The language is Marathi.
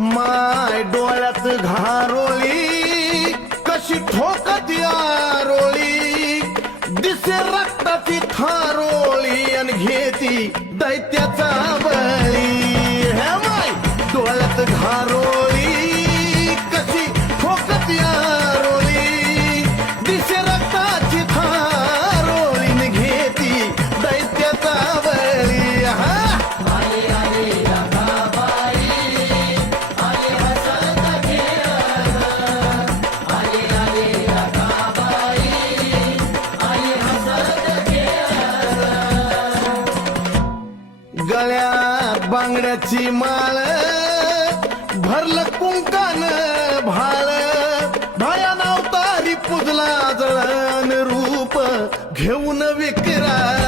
माय डोळ्यात घारोळी कशी ठोकत रोळी दिसे रक्ताची थारोळी आणि घेती दैत्याचा बळी हे माय डोळ्यात घारोळी कशी ठोकत रोळी दिसे रक्ताची थारोळी आणि घेती दैत्याचा बळी हा गळ्यात बांगड्याची माळ भरलं कुंकान भाळ भयान अवतारी पुजला जळण रूप घेऊन विक्राळ